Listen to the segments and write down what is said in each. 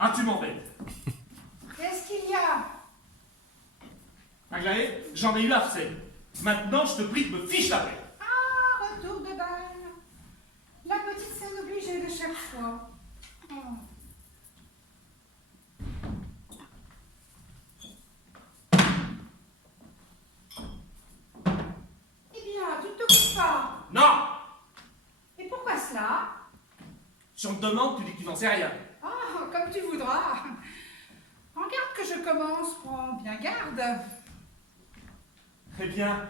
Ah, tu m'embêtes. Qu'est-ce qu'il y a? Aglaé, j'en ai eu assez. Maintenant, je te prie de me fiche la paix. Ah, retour de balle. La petite scène obligée de chaque fois. Oh. Eh bien, tu ne te couches pas. Non! Et pourquoi cela? Si on te demande, tu dis que tu n'en sais rien. Ah, comme tu voudras. En garde que je commence, prends bien garde. Eh bien,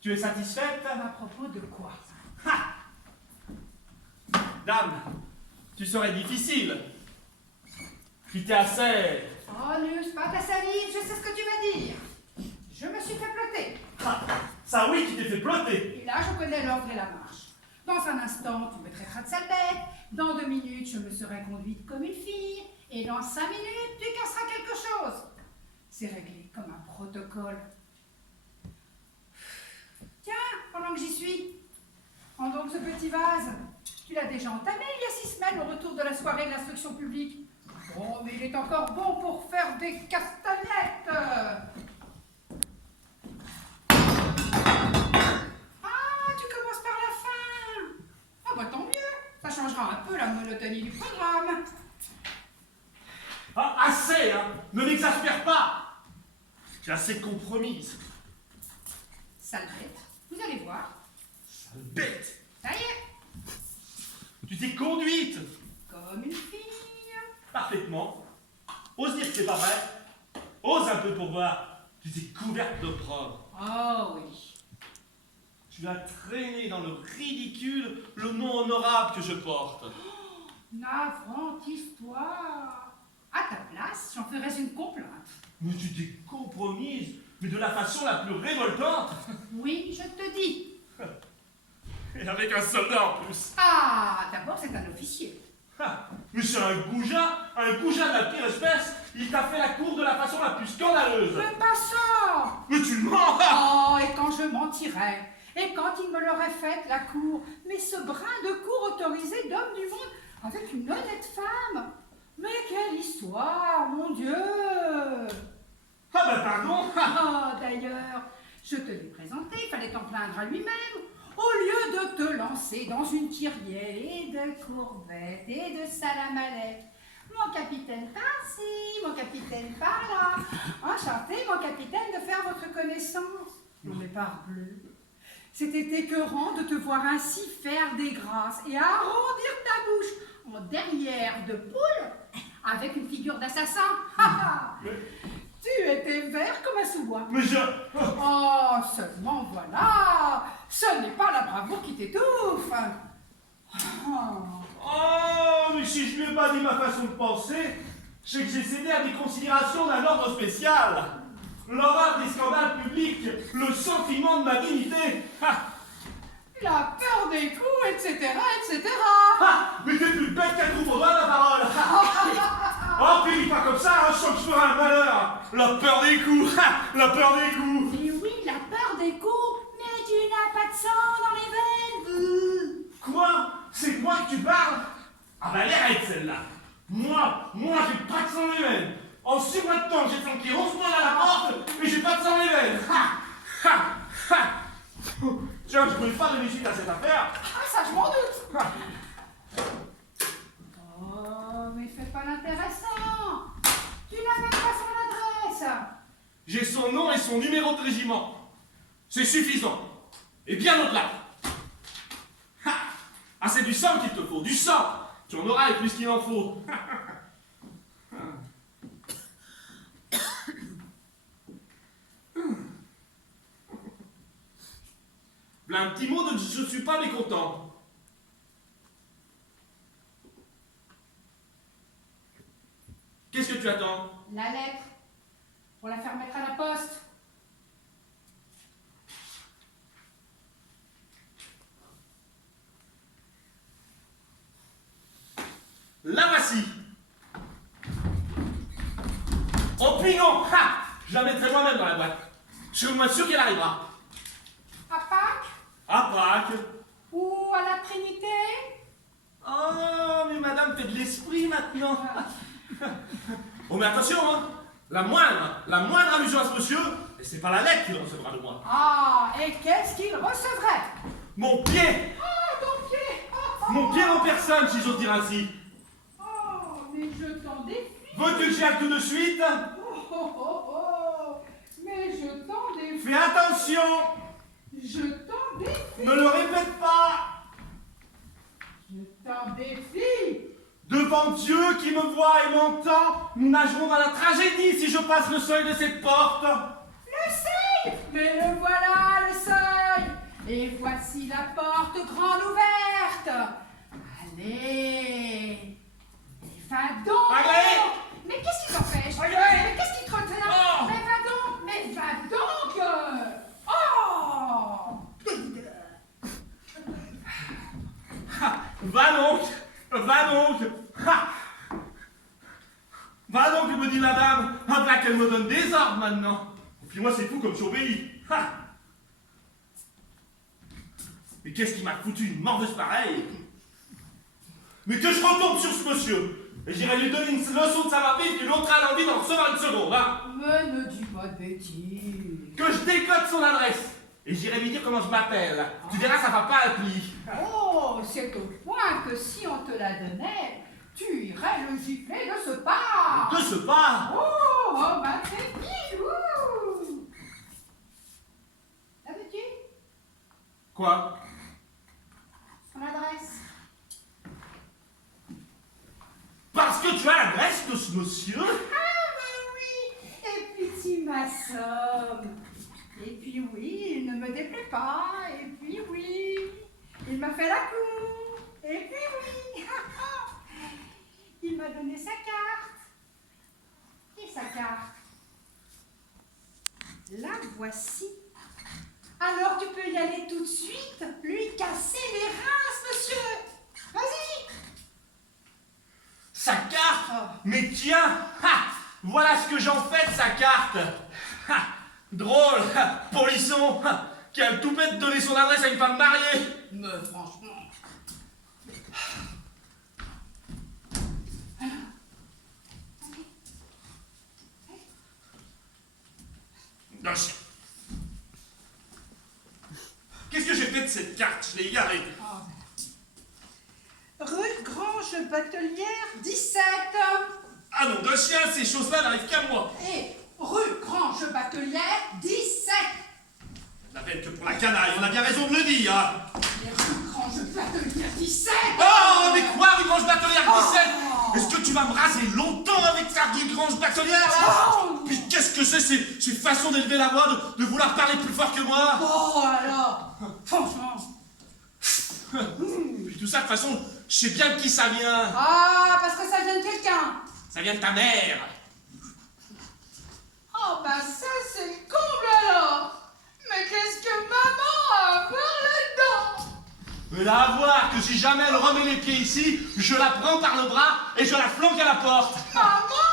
tu es satisfaite? À propos de quoi? Ha! Dame, tu serais difficile. Tu t'es assez... Oh, n'use pas ta salive, je sais ce que tu vas dire. Je me suis fait plotter. Ah, ça oui, tu t'es fait plotter. Et là, je connais l'ordre et la marche. Dans un instant, tu me traiteras de sale bête. Dans 2 minutes, je me serai conduite comme une fille. Et dans 5 minutes, tu casseras quelque chose. C'est réglé comme un protocole. Tiens, pendant que j'y suis, prends donc ce petit vase. Tu l'as déjà entamé il y a 6 semaines au retour de la soirée de l'instruction publique. Bon, mais il est encore bon pour faire des castagnettes. Ah, tu commences par la fin. Ah bah tant mieux, ça changera un peu la monotonie du programme. Ah, assez, hein. Ne m'exaspère pas. Tu es assez compromise. Sale bête, vous allez voir. Sale bête. Ça y est, Tu t'es conduite. comme une fille. Parfaitement. Ose dire que c'est pas vrai. Ose un peu pour voir. Tu t'es couverte d'opprobre. Oh oui. Tu as traîné dans le ridicule le nom honorable que je porte. Navrante histoire. À ta place, j'en ferais une complainte. Mais tu t'es compromise, mais de la façon la plus révoltante. Oui, je te dis. Et avec un soldat en plus. Ah, d'abord c'est un officier. Ah, mais c'est un goujat de la pire espèce. Il t'a fait la cour de la façon la plus scandaleuse. Mais pas ça. Mais tu mens. Oh, et quand je mentirais, et quand il me l'aurait faite, la cour, mais ce brin de cour autorisé d'homme du monde, avec une honnête femme. Mais quelle histoire, mon Dieu. Ah bah pardon. Oh, d'ailleurs, je te l'ai présenté, il fallait t'en plaindre à lui-même. Au lieu de te lancer dans une kyrielle et de courbettes et de salamalettes. Mon capitaine par-ci, mon capitaine par-là. Enchanté, mon capitaine, de faire votre connaissance. Non mais parbleu. C'était écœurant de te voir ainsi faire des grâces et arrondir ta bouche en derrière de poule avec une figure d'assassin. Tu étais vert comme un sous-bois. Mais je... Oh, seulement voilà, ce n'est pas la bravoure qui t'étouffe. Oh, mais si je lui ai pas dit ma façon de penser, c'est que j'ai cédé à des considérations d'un ordre spécial. L'horreur des scandales publics, le sentiment de ma dignité. Ah, La peur des coups, etc., etc. ah, mais t'es plus bête qu'un troupeau d'oies, la parole. Oh, puis dis pas comme ça, hein, je sens que je ferai un malheur. La peur des coups, ah, la peur des coups. Et oui, la peur des coups, mais tu n'as pas de sang dans les veines. Quoi? C'est moi que tu parles? Ah bah elle est raide celle-là. Moi, j'ai pas de sang dans les veines. En 6 mois de temps, j'ai flanqué 11 mois à la porte, mais j'ai pas de sang dans les veines. Ha! Ha! Ha! Tiens, je voulais pas donner suite à cette affaire. Ah, ça, je m'en doute. Ah. Oh, mais fais pas l'intéressant. Tu n'as même pas son adresse. J'ai son nom et son numéro de régiment. C'est suffisant. Et bien au-delà. Ha! Ah, c'est du sang qu'il te faut, du sang. Tu en auras et plus qu'il en faut. Là, un petit mot de je suis pas mécontent. Qu'est-ce que tu attends? La lettre, pour la faire mettre à la poste. La voici. Oh puis non, ha! Je la mettrai moi-même dans la boîte. Je suis moins sûr qu'elle arrivera. À Pâques À Pâques. ou à la Trinité? Oh, mais madame, t'es de l'esprit maintenant. Oh, mais attention, hein. La moindre allusion à ce monsieur, et c'est pas la lettre qu'il recevra de moi. Ah, et qu'est-ce qu'il recevrait? Mon pied! Ah, ton pied! Mon pied en personne, si j'ose dire ainsi. Oh, mais je t'en défie. Veux-tu que j'y aille tout de suite? Mais je t'en défie. Fais attention! Je t'en défie. Ne le répète pas! Je t'en défie. Devant Dieu qui me voit et m'entend, nous nagerons dans la tragédie si je passe le seuil de cette porte. Le seuil! Mais le voilà, le seuil! Et voici la porte grande ouverte. Allez! Et va donc! Allez! Mais qu'est-ce qui t'empêche? Allez! Mais qu'est-ce qui te retient? Oh! Mais va donc! Mais va donc! Oh! Va donc! Va donc! Ha! Va donc, me dit la dame, voilà qu'elle me donne des ordres maintenant. Et puis moi, c'est fou comme j'obéis. Ha! Mais qu'est-ce qui m'a foutu une morveuse pareille? Mais que je retombe sur ce monsieur et j'irai lui donner une leçon de savoir-vivre qu'il ôtera l'envie d'en recevoir une seconde, hein? Mais ne dis pas de bêtises. Que je décode son adresse et j'irai lui dire comment je m'appelle. Tu verras, ça va pas à pli. Oh, c'est au point que si on te la donnait, tu irais le gifler de ce pas. De ce pas. Oh, ma pépite, ouh. La veux-tu? Quoi? Son adresse. Parce que tu as l'adresse de ce monsieur? Ah, ben oui. Et puis tu m'assommes. Et puis oui, il ne me déplaît pas. Et puis oui, il m'a fait la cour. Et puis oui, il m'a donné sa carte. Et sa carte? La voici. Alors tu peux y aller tout de suite, lui casser les reins, monsieur. Vas-y. Sa carte? Mais tiens! Ha! Voilà ce que j'en fais de sa carte! Ha! Drôle! Polisson! Qui a le toupet de donner son adresse à une femme mariée! Mais franchement. Non, qu'est-ce que j'ai fait de cette carte? Je l'ai égarée. Rue Grange Batelière 17. Ah non, de chien, ces choses-là n'arrivent qu'à moi. Et rue Grange Batelière 17. On n'appelle que pour la canaille, on a bien raison de le dire. Et rue Grange Batelière 17. Oh, mais quoi, rue Grange Batelière 17? Oh. Est-ce que tu vas me raser longtemps avec ta rue Grange Batelière, là? Oh. Puis qu'est-ce que c'est ces façons d'élever la voix, de vouloir parler plus fort que moi? Oh alors, franchement. Puis tout ça, de toute façon, je sais bien de qui ça vient. Ah, parce que ça vient de quelqu'un. Ça vient de ta mère. Oh bah ça c'est le comble alors. Mais qu'est-ce que maman a à voir là-dedans? Mais là, à voir que si jamais elle remet les pieds ici, je la prends par le bras et je la flanque à la porte. Maman?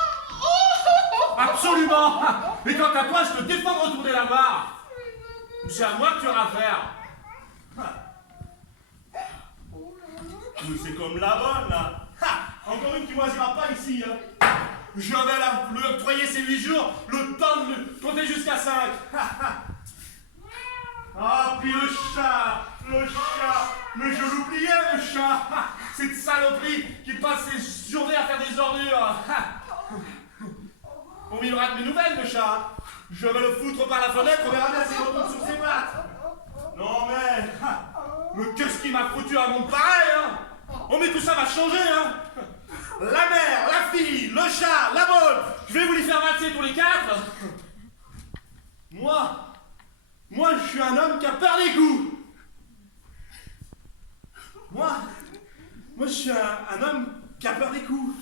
Oh. Absolument. Et quant à toi, je te défends de retourner la voir. C'est à moi que tu auras affaire. Oui, c'est comme la bonne, là. Ha! Encore une qui moisira pas ici, hein. Je vais lui octroyer ces 8 jours, le temps de compter jusqu'à 5. Ah, puis le chat. Mais je l'oubliais, le chat. Cette saloperie qui passe ses journées à faire des ordures. On il aura de mes nouvelles, le chat. Je vais le foutre par la fenêtre, on verra bien s'il retourne sur ses pattes. Non, mais qu'est-ce qui m'a foutu à mon pareil, hein? Oh, mais tout ça va changer, hein? La mère, la fille, le chat, la bonne, je vais vous les faire valser tous les 4. Moi, je suis un homme qui a peur des coups. Moi, je suis un homme qui a peur des coups.